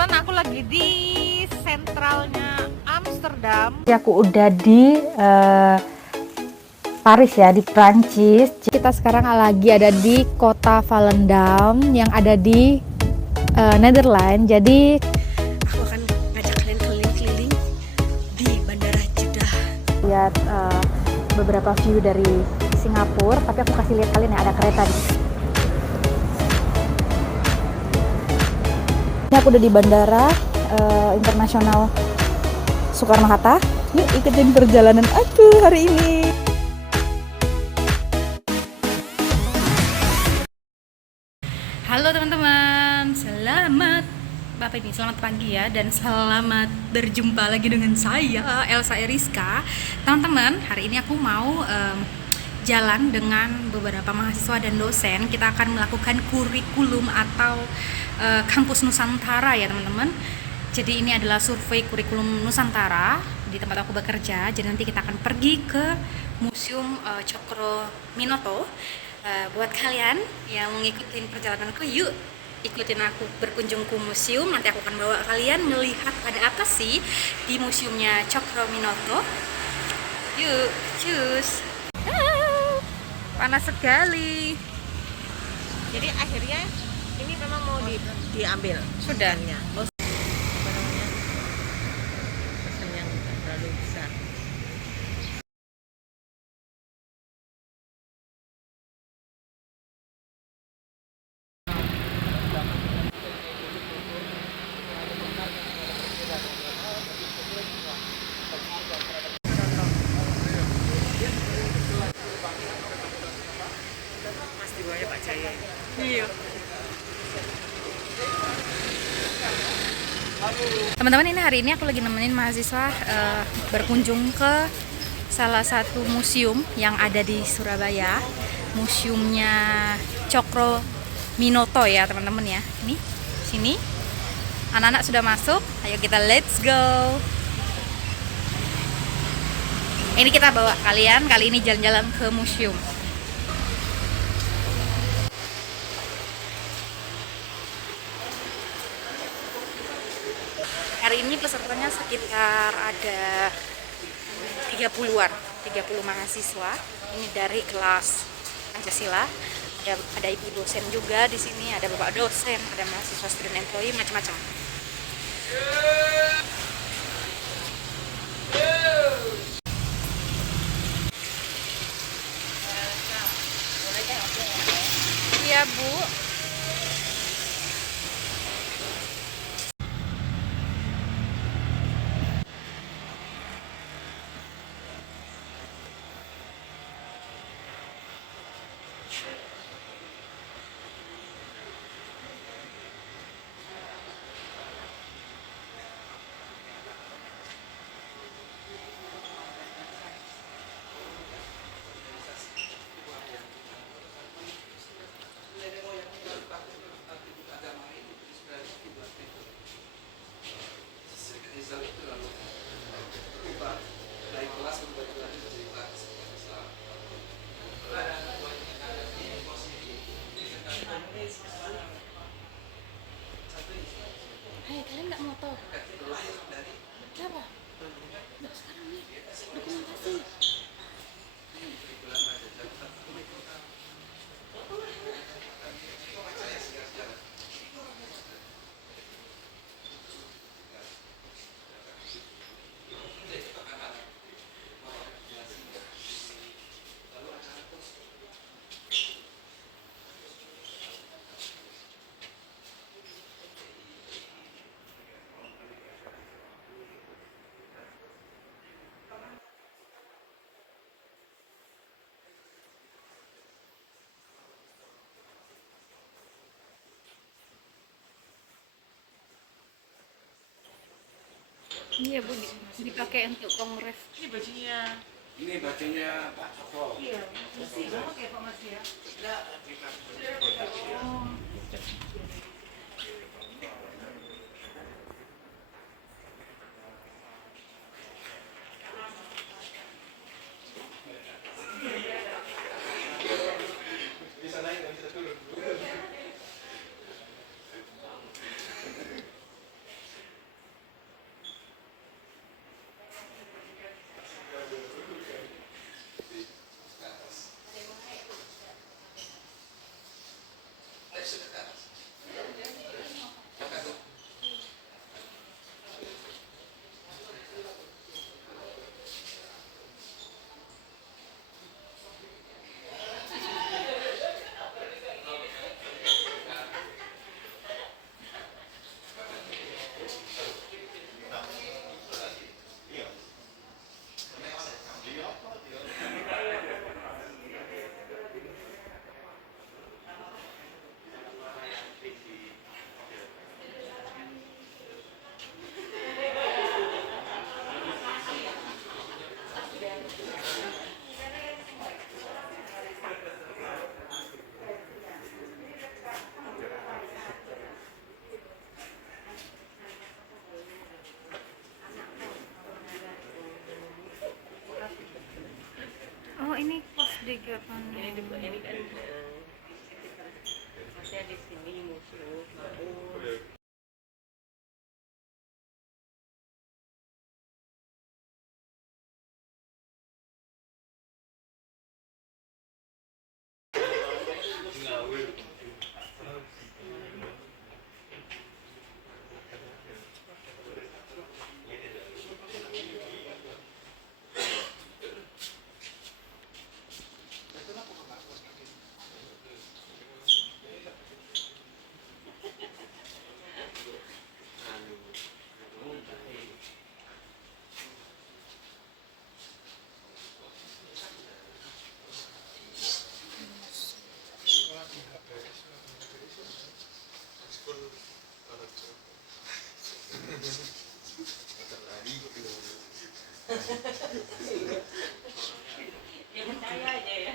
teman-teman, aku lagi di sentralnya Amsterdam. Aku udah di Paris ya, di Prancis. Kita sekarang lagi ada di kota Volendam yang ada di Netherlands. Jadi Aku akan ngajak kalian keliling-keliling di Bandara Jeddah. lihat beberapa view dari Singapura, tapi aku kasih lihat kalian ya, ada kereta di sini. Ini aku udah di Bandara Internasional Soekarno-Hatta. Yuk ikutin perjalanan aku hari ini. Halo teman-teman, selamat selamat pagi ya, dan selamat berjumpa lagi dengan saya Elsa Eriska. Teman-teman, hari ini aku mau jalan dengan beberapa mahasiswa dan dosen. Kita akan melakukan kurikulum atau kampus Nusantara ya teman-teman. Jadi ini adalah survei kurikulum Nusantara di tempat aku bekerja. Jadi nanti kita akan pergi ke Museum Cokro Minoto. Buat kalian yang mengikuti perjalananku, yuk ikutin aku berkunjung ke museum. Nanti aku akan bawa kalian melihat ada apa sih di museumnya Cokro Minoto. Yuk, cus. Panas sekali. Jadi akhirnya ini memang mau diambil Sudah. pesannya. Apa namanya? Pesan yang nggak terlalu besar. Mas di bawahnya Pak Jaya. Iya. Teman-teman, ini hari ini aku lagi nemenin mahasiswa berkunjung ke salah satu museum yang ada di Surabaya. Museumnya Cokro Minoto ya teman-teman ya. Ini sini. Anak-anak sudah masuk. Ayo kita let's go. Ini kita bawa kalian kali ini jalan-jalan ke museum. Hari ini pesertanya sekitar ada 30-an, 30 mahasiswa. Ini dari kelas Pancasila. Ada ibu dosen juga di sini, ada bapak dosen, ada mahasiswa student employee, macam-macam. Iya, Bu. Hai, kalian nggak mau tahu? Kenapa? Nggak sekarang nih, dokumentasi. Iya, Bu, dipakai untuk kongres. Ini bajunya. Ini bajunya Pak Cokro. Iya, bersih banget ya Pak Mas ya. ini kan maksudnya di sini musuh maupun ya percaya aja ya.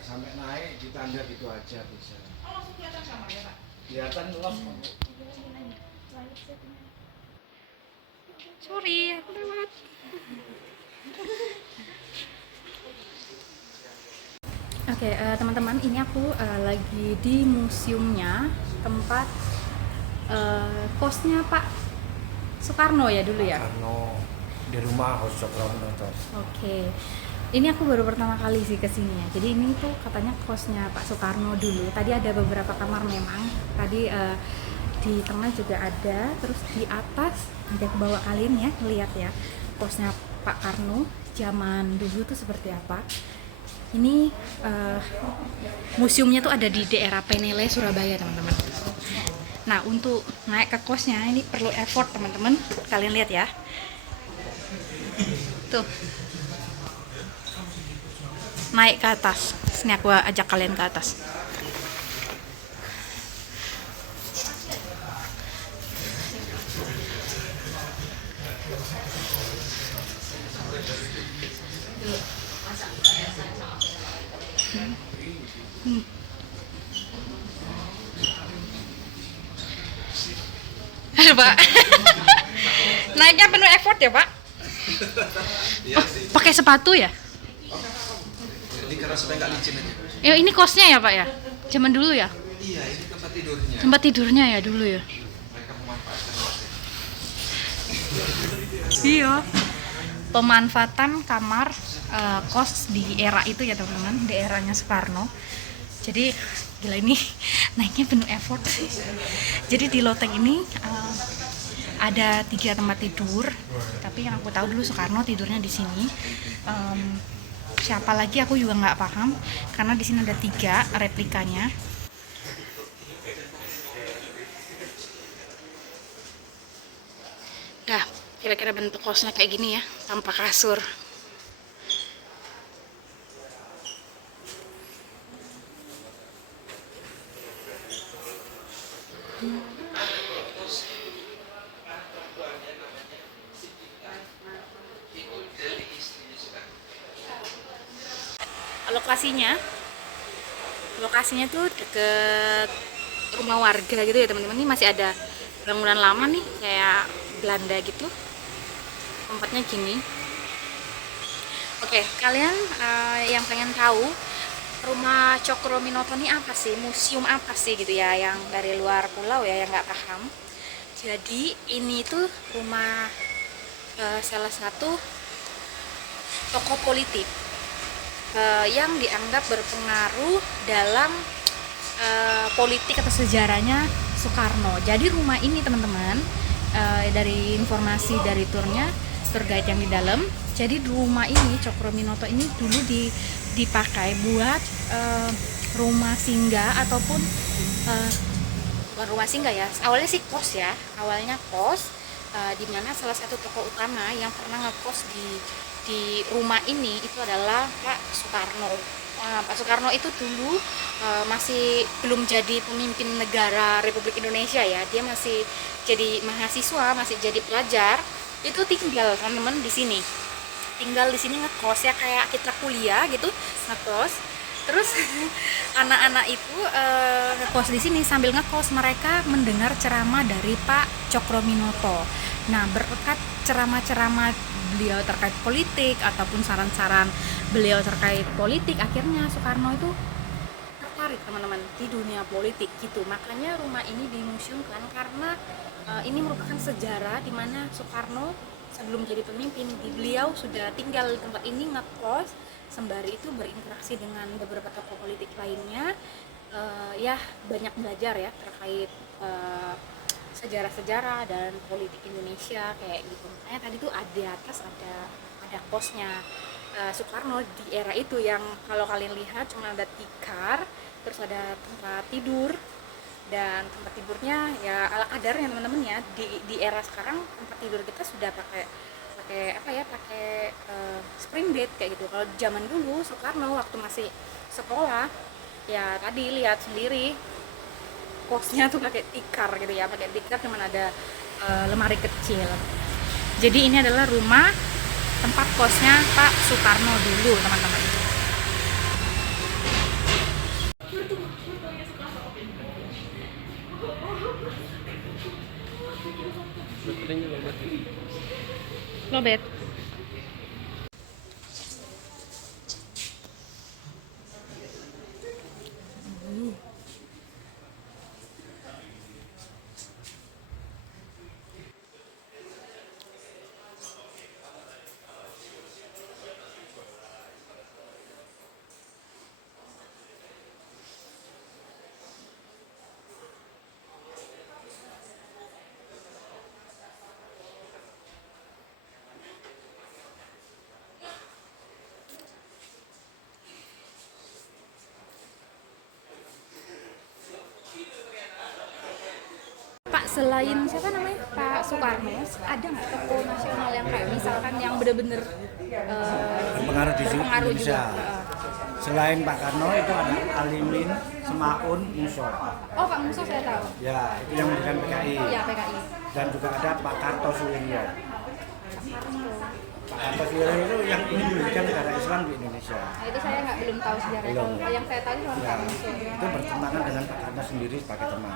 Sampai naik ditanda gitu aja bisa. Oh, langsung kelihatan sama ya, Pak? Kelihatan luas kok. Sorry, aku lewat. Oke, teman-teman, ini aku lagi di museumnya tempat kosnya Pak Soekarno ya dulu ya. Karena di rumah harus Soekarno. Oke. Ini aku baru pertama kali sih kesini ya. Jadi ini tuh katanya kosnya Pak Soekarno dulu. Tadi ada beberapa kamar memang. Tadi di tengah juga ada. Terus di atas ada ke bawah kalian ya, lihat ya kosnya Pak Karno zaman dulu tuh seperti apa. Ini museumnya tuh ada di daerah Penele, Surabaya teman-teman. Nah untuk naik ke kosnya ini perlu effort teman-teman. Kalian lihat ya. Tuh. Naik ke atas. Sini aku ajak kalian ke atas. Aduh, Pak. Naiknya penuh effort ya, Pak? Oh, pakai sepatu ya? Ini karena supaya nggak licin aja. Ya ini kosnya ya Pak ya? Zaman dulu ya? Iya, ini tempat tidurnya. Tempat tidurnya ya dulu ya? Mereka memanfaatkan waktu. Iya. Pemanfaatan kamar kos di era itu ya teman-teman, di eranya Soekarno. Jadi gila ini naiknya penuh effort. Jadi di loteng ini ada 3 tempat tidur, tapi yang aku tahu dulu Soekarno tidurnya di sini. Siapa lagi aku juga nggak paham karena di sini ada 3 replikanya. Nah, kira-kira bentuk kosnya kayak gini ya, tanpa kasur. Lokasinya tuh deket rumah warga gitu ya teman-teman. Ini masih ada bangunan lama nih kayak Belanda gitu, tempatnya gini. Oke, kalian yang pengen tahu rumah Cokrominoto ini apa sih, museum apa sih gitu ya, yang dari luar pulau ya yang nggak paham. Jadi ini tuh rumah salah satu tokoh politik yang dianggap berpengaruh dalam politik atau sejarahnya Soekarno. Jadi rumah ini teman-teman, dari informasi dari tour guide yang di dalam, jadi rumah ini Cokrominoto ini dulu dipakai buat rumah singgah ataupun bukan rumah singgah ya, awalnya sih kos ya, awalnya kos, di mana salah satu tokoh utama yang pernah ngekos di rumah ini itu adalah Pak Soekarno. Pak Soekarno itu dulu masih belum jadi pemimpin negara Republik Indonesia ya, dia masih jadi mahasiswa, masih jadi pelajar. Itu tinggal teman-teman di sini, ngekos ya, kayak kita kuliah gitu, ngekos. Terus anak-anak itu ngekos di sini, sambil ngekos mereka mendengar ceramah dari Pak Cokroaminoto. Nah, berkat ceramah-ceramah beliau terkait politik ataupun saran-saran beliau terkait politik, akhirnya Soekarno itu tertarik teman-teman di dunia politik gitu. Makanya rumah ini dimuseumkan karena ini merupakan sejarah di mana Soekarno sebelum jadi pemimpin, beliau sudah tinggal di tempat ini, ngekos, sembari itu berinteraksi dengan beberapa tokoh politik lainnya. Ya banyak belajar ya terkait sejarah-sejarah dan politik Indonesia kayak gitu. Makanya tadi tuh di atas ada kosnya Soekarno di era itu, yang kalau kalian lihat cuma ada tikar, terus ada tempat tidur, dan tempat tidurnya ya ala kadarnya teman-teman ya. Di era sekarang tempat tidur kita sudah pakai spring bed kayak gitu. Kalau zaman dulu Soekarno waktu masih sekolah ya tadi lihat sendiri kosnya tuh pakai tikar gitu ya, pakai tikar, cuman ada lemari kecil. Jadi ini adalah rumah tempat kosnya Pak Soekarno dulu teman-teman. Lobet. Pak, selain siapa namanya Pak Soekarno, ada nggak tokoh nasional yang kayak misalkan yang bener-bener Pengaruh di berpengaruh juga? Indonesia. Selain Pak Karno itu ada Alimin, Semaun, Muso. Oh, Pak Muso saya tahu. Ya, itu yang mendirikan PKI. Iya, PKI. Dan juga ada Pak Kartosuwiryo. Pak Kartosuwiryo itu yang ini mendirikan negara Islam di Indonesia. Nah, itu saya belum tahu sejarahnya. Belum. Yang saya tahu cuma Ya, Pak Muso. itu bertentangan dengan Pak Karno sendiri sebagai teman.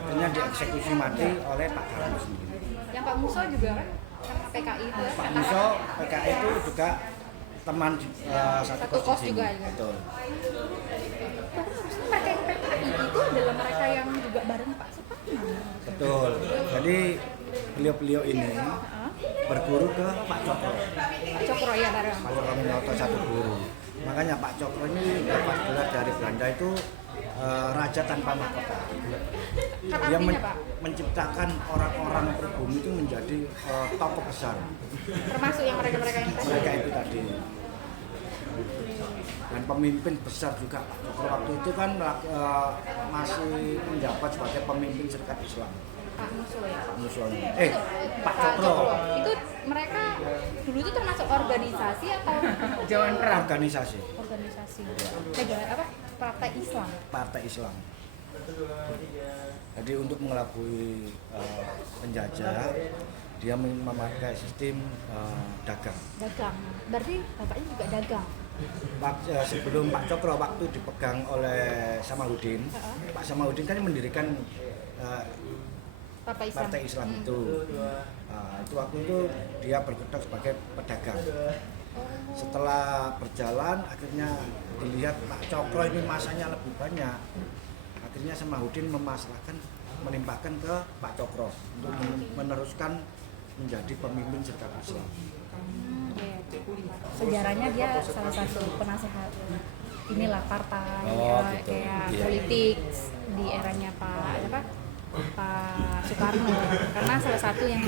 Akhirnya dieksekusi mati oleh Pak Karno sendiri. Yang Pak Muso juga kan sama PKI itu ya. Pak Muso PKI itu juga teman Satu kos di sini. juga ya. Betul. Harusnya mereka yang PKI itu adalah mereka yang juga bareng Pak Soekarno. Betul. Jadi beliau-beliau ini berguru ke Pak Cokro. Pak Cokro ya bareng. Pak Cokroaminoto satu guru. Makanya Pak Cokro ini dapat gelar dari Belanda itu raja tanpa mahkota. Kan Dia artinya Pak, menciptakan orang-orang pribumi itu menjadi tokoh besar. termasuk yang mereka-mereka yang tadi. Mereka itu tadi. Dan pemimpin besar juga Pak Cokro waktu itu kan masih menjabat sebagai pemimpin Serikat Islam. Pak Muso ya. Pak Musono. Pak Cokro. Itu mereka dulu itu termasuk organisasi atau Jawan perang organisasi. organisasi? Apa? Partai Islam. Partai Islam. Jadi untuk mengelabui penjajah, dia memakai sistem dagang. Dagang. Berarti bapaknya juga dagang. Sebelum Pak Cokro waktu dipegang oleh Samahuddin, Pak Samahuddin kan mendirikan Partai Islam itu. Itu waktu itu dia bergerak sebagai pedagang. Setelah berjalan, akhirnya dilihat Pak Cokro ini masanya lebih banyak. Akhirnya Samahuddin melimpahkan ke Pak Cokro untuk meneruskan menjadi pemimpin Serikat Islam. Sejarahnya dia salah satu penasehat inilah partai Gitu. kayak Iya. politik di eranya Pak Soekarno, karena salah satu yang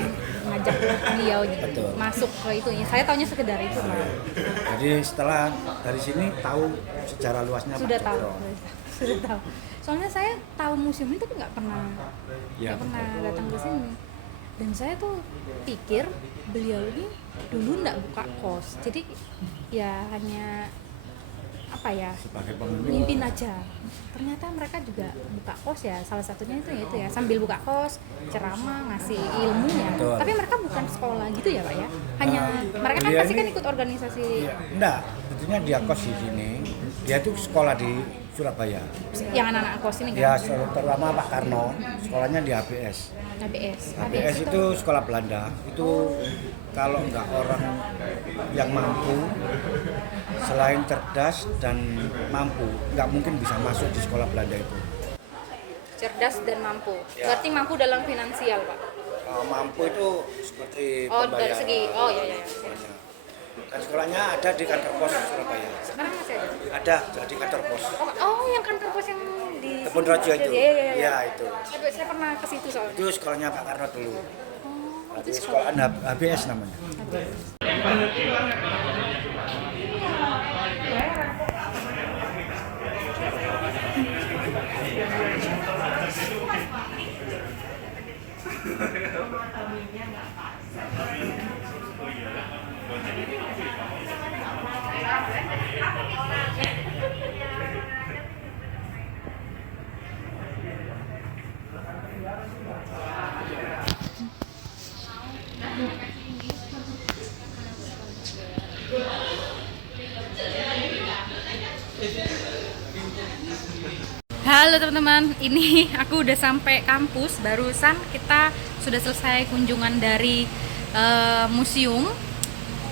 ngajak beliau Betul. masuk ke itu. Saya taunya sekedar itu Pak. Jadi setelah dari sini tahu sejarah luasnya Sudah Pak tahu, Cokro. sudah tahu. Soalnya saya tahu museum itu tapi nggak pernah Ya, pernah datang ke sini. Dan saya tuh pikir beliau ini dulu nggak buka kos, jadi ya hanya apa ya, sebagai pemimpin. pemimpin aja. Ternyata mereka juga buka kos ya, salah satunya itu ya, sambil buka kos, ceramah, ngasih ilmunya. Betul. Tapi mereka bukan sekolah gitu ya Pak ya? Hanya mereka kan dia pasti ini- kan ikut organisasi. Iya, enggak, sebetulnya dia kos di sini. Dia itu sekolah di Surabaya. Yang anak-anak kos ini Ya, kan? terutama Pak Karno, sekolahnya di HBS. HBS. HBS itu sekolah Belanda. Itu kalau enggak orang yang mampu, selain cerdas dan mampu, enggak mungkin bisa masuk di sekolah Belanda itu. Cerdas dan mampu. Ya. Berarti mampu dalam finansial Pak? Mampu itu seperti Oh dari pembayaran. segi, oh iya. Semuanya. Dan sekolahnya ada di kantor pos Surabaya. Sekarang masih ada? Ada di kantor pos. Oh yang kantor pos yang di Kebun Rojo itu. Iya. Ya itu. Saya pernah ke situ soalnya. Itu sekolahnya Pak Karno dulu. Oh, Itu sekolahan HBS namanya. Halo teman-teman, ini aku udah sampai kampus. Barusan kita sudah selesai kunjungan dari museum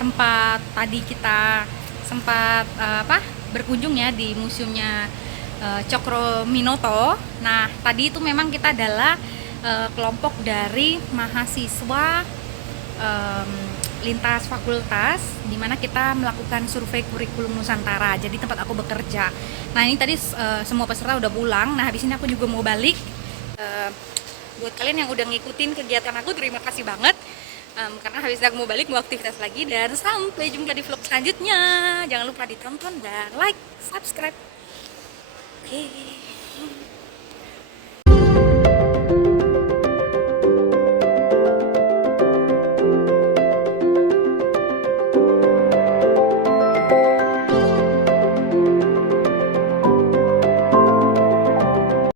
tempat tadi kita sempat berkunjung ya di museumnya Cokro Minoto. Nah, tadi itu memang kita adalah kelompok dari mahasiswa lintas fakultas di mana kita melakukan survei kurikulum Nusantara. Jadi tempat aku bekerja. Nah, ini tadi semua peserta udah pulang. Nah, habis ini aku juga mau balik. Buat kalian yang udah ngikutin kegiatan aku, terima kasih banget. Karena habis ini aku mau balik, mau aktivitas lagi. Dan sampai jumpa di vlog selanjutnya. Jangan lupa ditonton dan like, subscribe. Oke.